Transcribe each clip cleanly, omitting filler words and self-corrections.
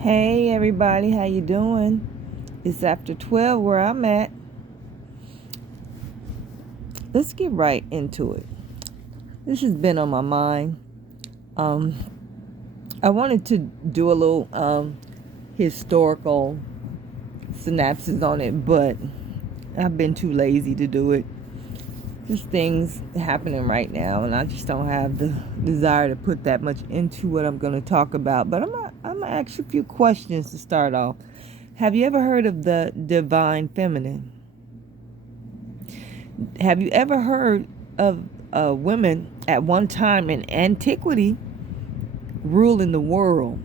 Hey everybody, how you doing? It's after 12 where I'm at. Let's get right into it. This has been on my mind. Um, I wanted to do a little historical synopsis on it, but I've been too lazy to do it. Just things happening right now, and I just don't have the desire to put that much into what I'm going to talk about. But I'm gonna ask you a few questions to start off. Have you ever heard of the divine feminine? Have you ever heard of women at one time in antiquity ruling the world?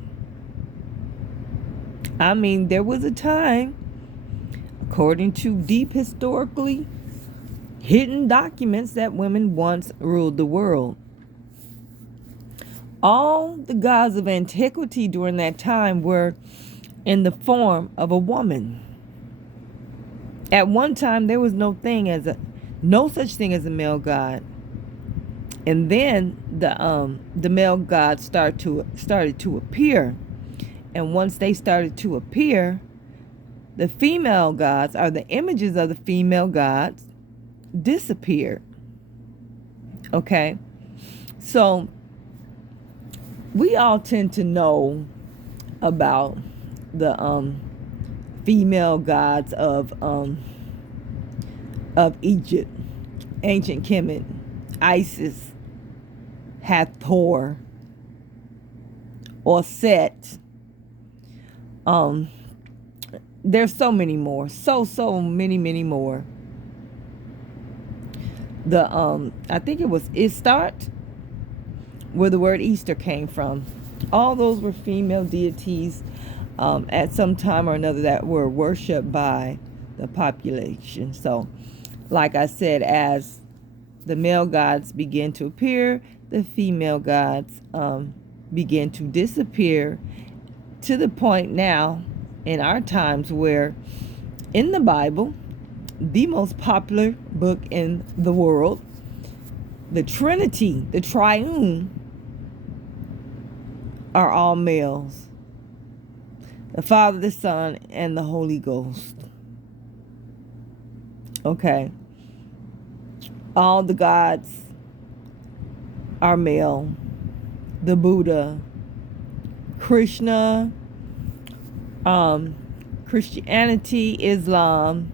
I mean, there was a time, according to deep historically hidden documents, that women once ruled the world. All the gods of antiquity during that time were in the form of a woman. At one time, there was no such thing as a male god. And then the male gods started to appear, and once they started to appear, the female gods, or the images of the female gods, disappeared. Okay, so we all tend to know about the female gods of Egypt, ancient Kemet, Isis, Hathor, or Set. Um, there's so many more, so many more. The I think it was Istart, where the word Easter came from. All those were female deities at some time or another that were worshipped by the population. So, like I said, as the male gods began to appear, the female gods began to disappear, to the point now in our times where in the Bible, the most popular book in the world, the Trinity, the Triune, are all males: the Father, the Son, and the Holy Ghost. Okay. All the gods are male: the Buddha, Krishna, Christianity, Islam,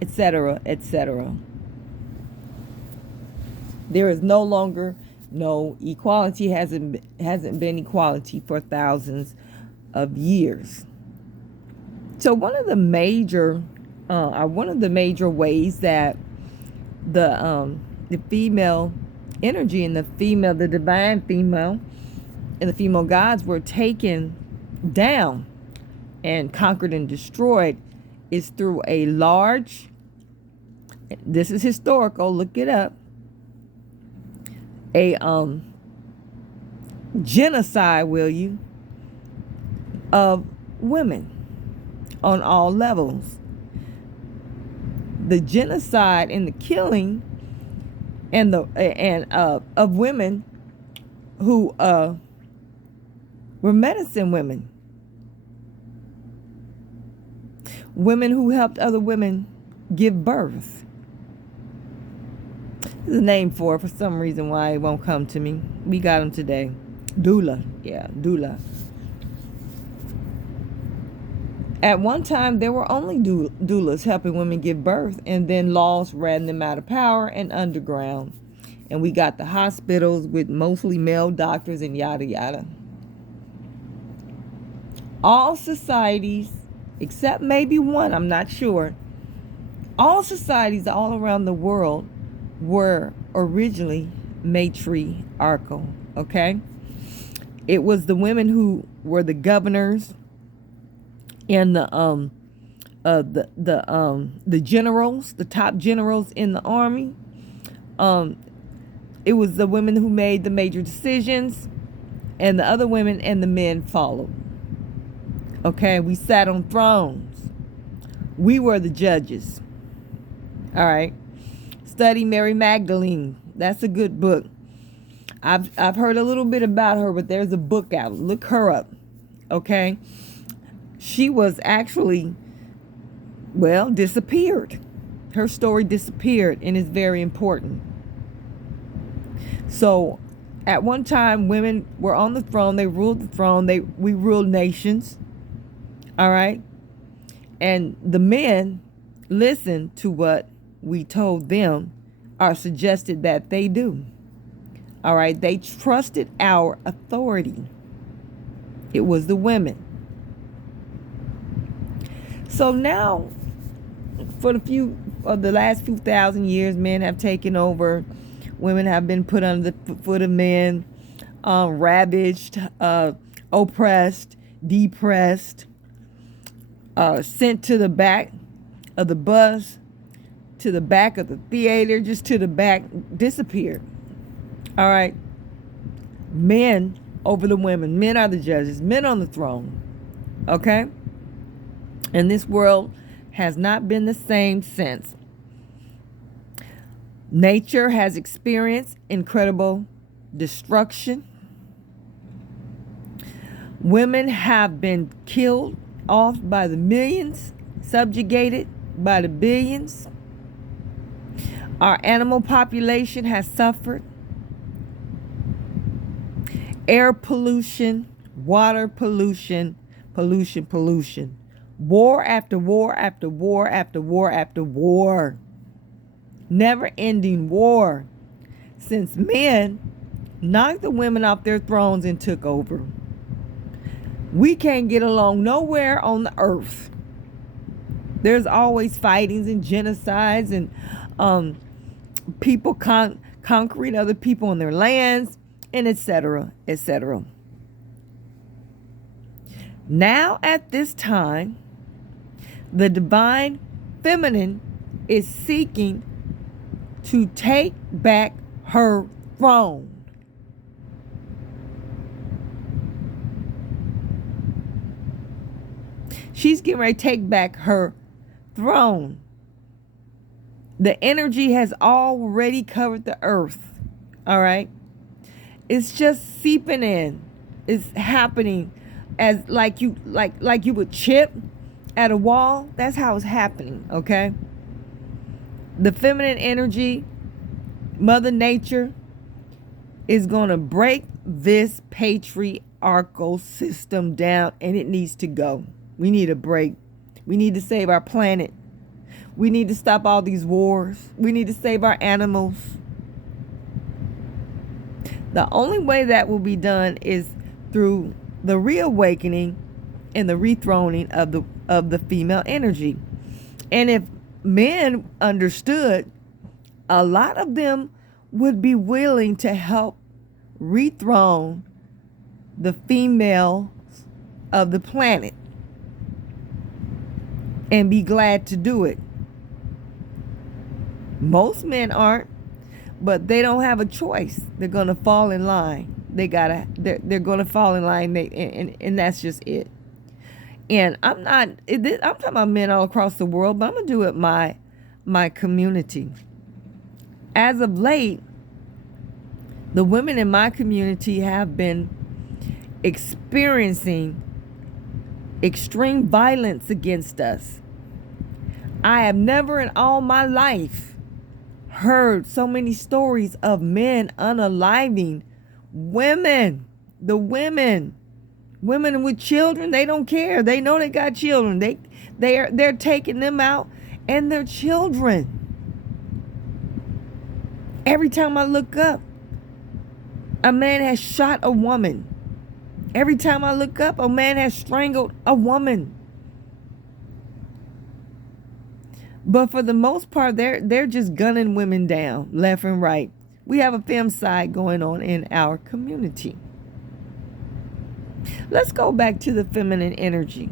etc., etc. There is no longer no equality. Hasn't been equality for thousands of years. So one of the major ways that the female energy and the divine female and the female gods were taken down and conquered and destroyed is through a large, this is historical, look it up, a genocide, will you, of women on all levels. The genocide and the killing and of women who were medicine women, women who helped other women give birth. There's a name for some reason why it won't come to me. We got them today. Doula. Yeah, doula. At one time, there were only doulas helping women give birth, and then laws ran them out of power and underground. And we got the hospitals with mostly male doctors and yada yada. All societies, except maybe one, I'm not sure, all societies all around the world were originally matriarchal, okay? It was the women who were the governors and the generals, the top generals in the army. It was the women who made the major decisions, and the other women and the men followed. Okay, we sat on thrones. We were the judges. All right. Study Mary Magdalene. That's a good book. I've heard a little bit about her, but there's a book out. Look her up. Okay. she was actually, well, disappeared. Her story disappeared, and is very important. So at one time, women were on the throne. They ruled the throne. We ruled nations. All right. And the men listened to what we told them or suggested that they do. All right. They trusted our authority. It was the women. So now, for the last few thousand years, men have taken over. Women have been put under the foot of men, ravaged, oppressed, depressed, sent to the back of the bus, to the back of the theater, just to the back, disappeared. All right. Men over the women. Men are the judges. Men on the throne. Okay? And this world has not been the same since. Nature has experienced incredible destruction. Women have been killed off by the millions, subjugated by the billions. Our animal population has suffered. Air pollution, water pollution, pollution. War after war after war after war after war. Never-ending war. Since men knocked the women off their thrones and took over. We can't get along nowhere on the earth. There's always fightings and genocides and people conquering other people on their lands, and etc., etc. Now at this time, the divine feminine is seeking to take back her throne. She's getting ready to take back her throne. The energy has already covered the earth. All right. It's just seeping in. It's happening as like you would chip at a wall. That's how it's happening. Okay. The feminine energy, Mother Nature, is going to break this patriarchal system down, and it needs to go. We need a break. We need to save our planet. We need to stop all these wars. We need to save our animals. The only way that will be done is through the reawakening and the rethroning of the female energy. And if men understood, a lot of them would be willing to help rethrone the females of the planet and be glad to do it. Most men aren't, but they don't have a choice. They're going to fall in line. They're going to fall in line, and that's just it. And I'm talking about men all across the world, but I'm going to do it my community. As of late, the women in my community have been experiencing extreme violence against us. I have never in all my life heard so many stories of men unaliving women. The women with children, they don't care. They know they got children. They're taking them out and their children. Every time I look up, a man has shot a woman. Every time I look up, a man has strangled a woman. But for the most part, they're just gunning women down left and right. We have a femicide going on in our community. Let's go back to the feminine energy.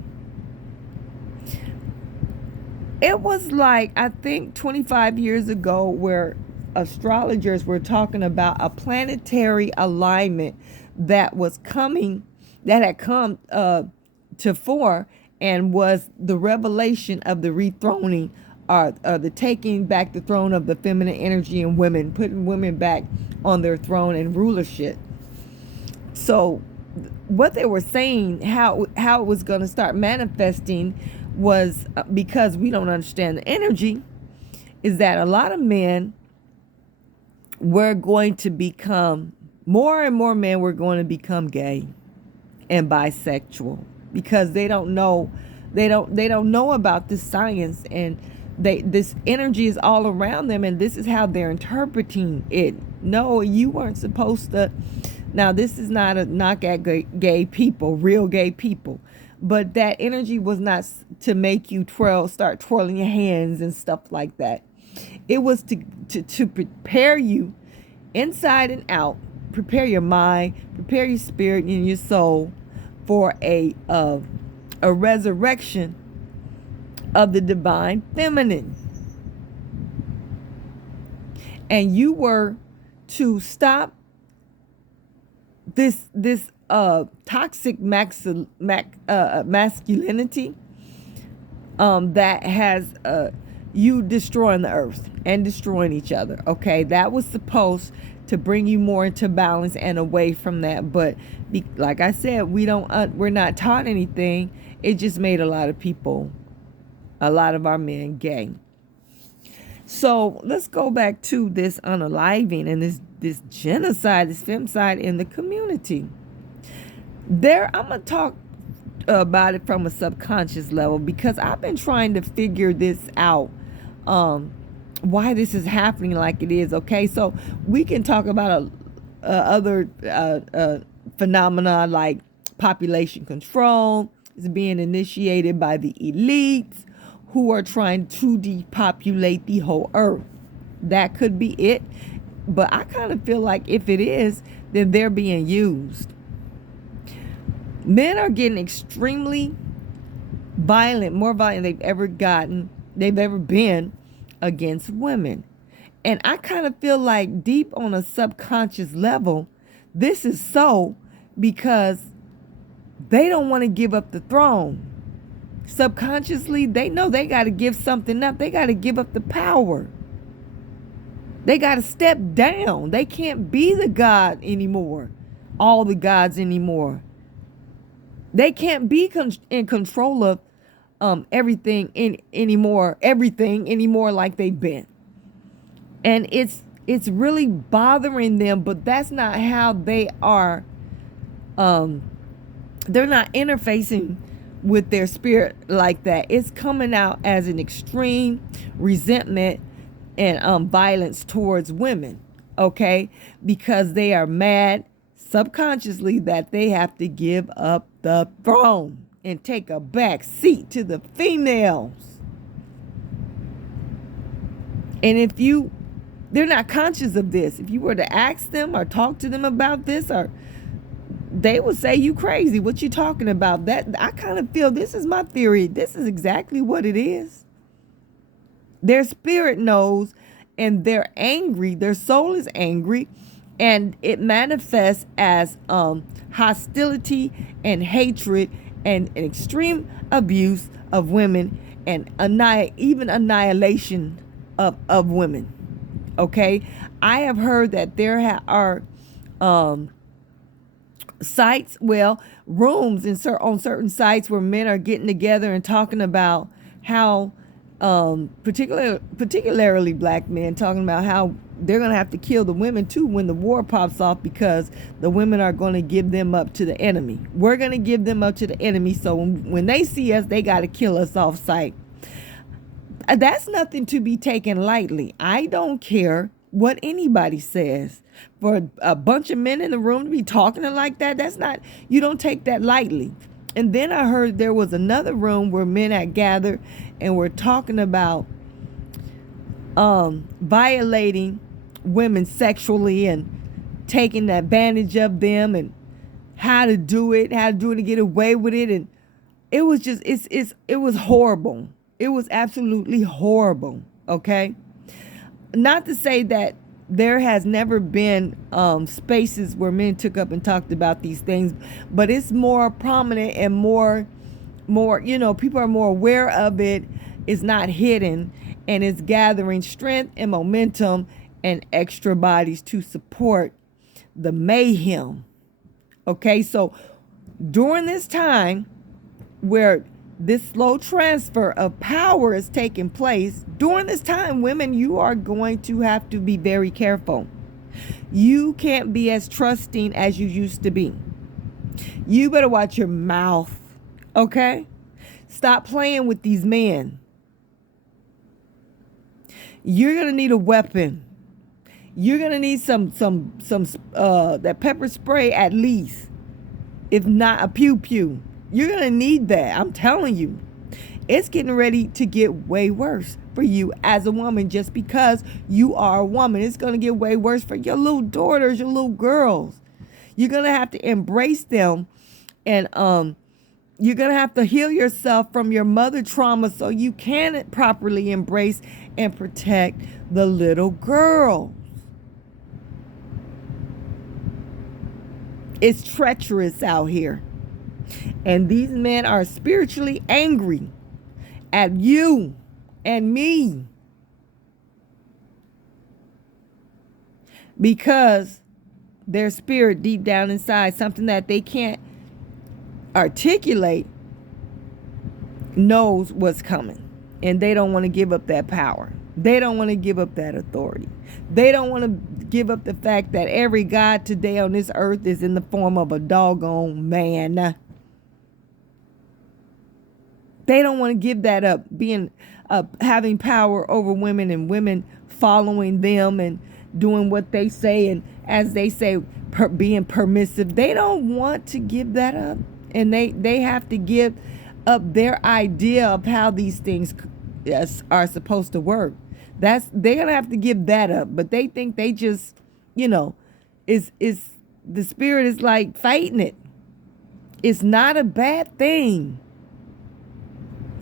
It was like, I think 25 years ago, where astrologers were talking about a planetary alignment that had come to fore, and was the revelation of the rethroning, the taking back the throne of the feminine energy in women, putting women back on their throne and rulership. So what they were saying, how it was going to start manifesting was because we don't understand the energy, is that a lot of men were going to become, more and more men were going to become gay and bisexual, because they don't know about this science, and this energy is all around them, and this is how they're interpreting it. No, you weren't supposed to. Now, this is not a knock at gay people, real gay people, but that energy was not to make you start twirling your hands and stuff like that. It was to prepare you inside and out, prepare your mind, prepare your spirit and your soul for a resurrection of the divine feminine. And you were to stop this toxic masculinity that has you destroying the earth and destroying each other. Okay, that was supposed to bring you more into balance and away from that. But like I said, we're not taught anything. It just made a lot of our men gay. So let's go back to this unaliving and this genocide, this femicide in the community. I'm gonna talk about it from a subconscious level, because I've been trying to figure this out, why this is happening like it is. Okay, so we can talk about other phenomena like population control is being initiated by the elites who are trying to depopulate the whole earth. That could be it, but I kind of feel like if it is, then they're being used. Men are getting extremely violent, more violent they've ever been against women. And I kind of feel like deep on a subconscious level, this is so because they don't want to give up the throne. Subconsciously, they know they got to give something up. They got to give up the power. They got to step down. They can't be the God anymore, all the gods anymore. They can't be in control of everything anymore like they've been. And it's really bothering them, but that's not how they are. They're not interfacing with their spirit like that. It's coming out as an extreme resentment and violence towards women, okay? Because they are mad subconsciously that they have to give up the throne and take a back seat to the females. And they're not conscious of this. If you were to ask them or talk to them about this, or they would say, you crazy, what you talking about? That I kind of feel, this is my theory, this is exactly what it is. Their spirit knows, and they're angry, their soul is angry, and it manifests as hostility and hatred and an extreme abuse of women, and even annihilation of women. Okay, I have heard that there are sites, rooms on certain sites where men are getting together and talking about how, particularly black men, talking about how they're going to have to kill the women too when the war pops off, because the women are going to give them up to the enemy. We're going to give them up to the enemy, so when they see us, they got to kill us off site. That's nothing to be taken lightly. I don't care what anybody says. For a bunch of men in the room to be talking like that, you don't take that lightly. And then I heard there was another room where men had gathered and were talking about violating women sexually and taking advantage of them, and how to do it to get away with it. And it was just, it was horrible. It was absolutely horrible. Okay. Not to say that there has never been spaces where men took up and talked about these things, but it's more prominent and more, people are more aware of it. It's not hidden, and it's gathering strength and momentum and extra bodies to support the mayhem. Okay, so During this time where this slow transfer of power is taking place, during this time, women, you are going to have to be very careful. You can't be as trusting as you used to be. You better watch your mouth, okay? Stop playing with these men. You're gonna need a weapon. You're gonna need some that pepper spray at least, if not a pew pew. You're gonna need that. I'm telling you, it's getting ready to get way worse for you as a woman. Just because you are a woman, it's gonna get way worse for your little daughters, your little girls. You're gonna have to embrace them, and you're going to have to heal yourself from your mother trauma so you can properly embrace and protect the little girl. It's treacherous out here. And these men are spiritually angry at you and me because their spirit deep down inside, something that they can't articulate, knows what's coming, and they don't want to give up that power. They don't want to give up that authority. They don't want to give up the fact that every god today on this earth is in the form of a doggone man. They don't want to give that up, being having power over women and women following them and doing what they say, and as they say, being permissive. They don't want to give that up. And they have to give up their idea of how these things are supposed to work. They're gonna have to give that up. But they think they just, is the spirit is like fighting it. It's not a bad thing.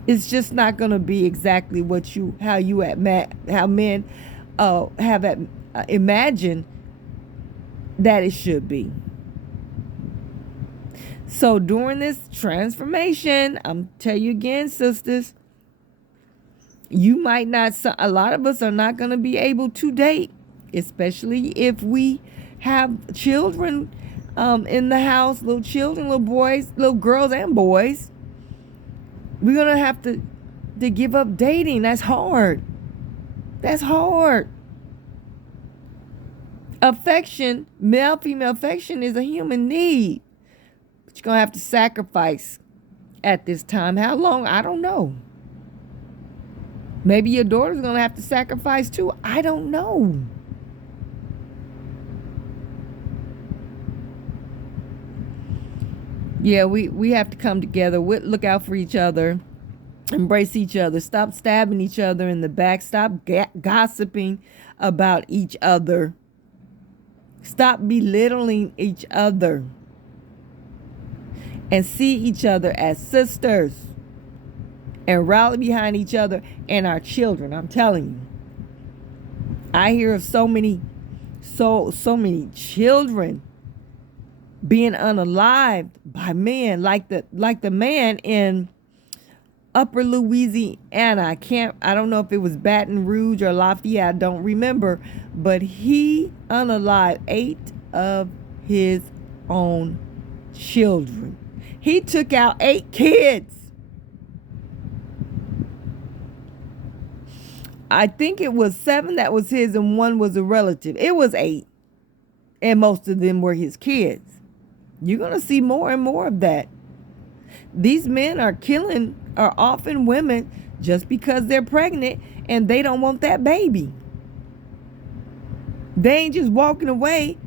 It's just not gonna be exactly how men have imagined that it should be. So during this transformation, I'm tell you again, sisters, you might not, a lot of us are not going to be able to date, especially if we have children in the house, little children, little boys, little girls and boys. We're going to have to give up dating. That's hard. That's hard. Affection, male-female affection is a human need. But you're going to have to sacrifice at this time. How long? I don't know. Maybe your daughter's going to have to sacrifice too. I don't know. Yeah, we have to come together. Look out for each other. Embrace each other. Stop stabbing each other in the back. Stop gossiping about each other. Stop belittling each other. And see each other as sisters. And rally behind each other and our children. I'm telling you. I hear of so many children being unalived by men, like the man in Upper Louisiana. I don't know if it was Baton Rouge or Lafayette, I don't remember, but he unalived 8 of his own children. He took out 8 kids. I think it was 7 that was his and 1 was a relative. It was 8. And most of them were his kids. You're going to see more and more of that. These men are often women just because they're pregnant and they don't want that baby. They ain't just walking away.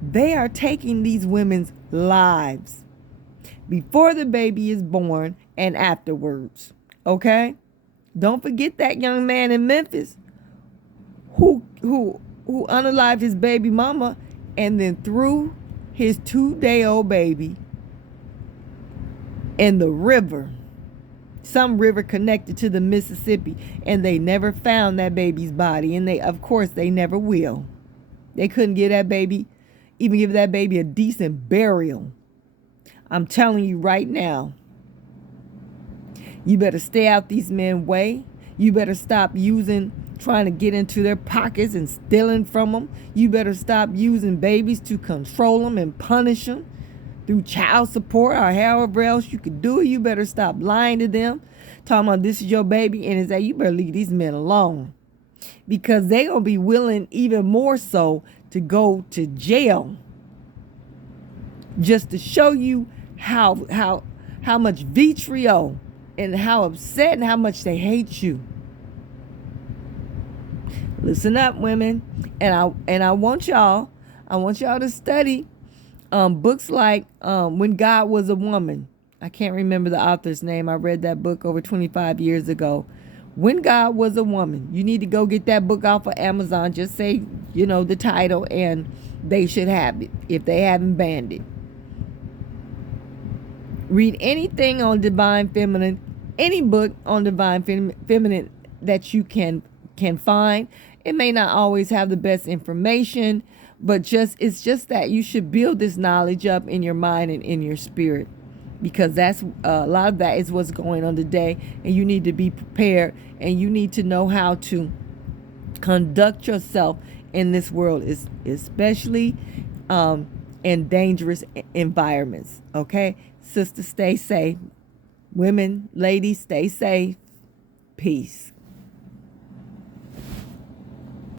They are taking these women's lives before the baby is born and afterwards. Okay? Don't forget that young man in Memphis who unalived his baby mama and then threw his 2-day-old baby in the river, some river connected to the Mississippi, and they never found that baby's body, and of course they never will. They couldn't give that baby a decent burial. I'm telling you right now, you better stay out these men's way. You better stop trying to get into their pockets and stealing from them. You better stop using babies to control them and punish them. through child support or however else you could do it. You better stop lying to them, talking about this is your baby, and it's that you better leave these men alone, because they gonna be willing even more so to go to jail just to show you how much vitriol and how upset and how much they hate you. Listen up, women, and I want y'all to study books like When God Was a Woman. I can't remember the author's name. I read that book over 25 years ago. When God Was a Woman. You need to go get that book off of Amazon. Just say, the title, and they should have it if they haven't banned it. Read anything on Divine Feminine, any book on Divine Feminine that you can find. It may not always have the best information, but it's just that you should build this knowledge up in your mind and in your spirit, because that's a lot of that is what's going on today, and you need to be prepared, and you need to know how to conduct yourself in this world, especially in dangerous environments. Okay, sisters, stay safe. Women, ladies, stay safe. Peace.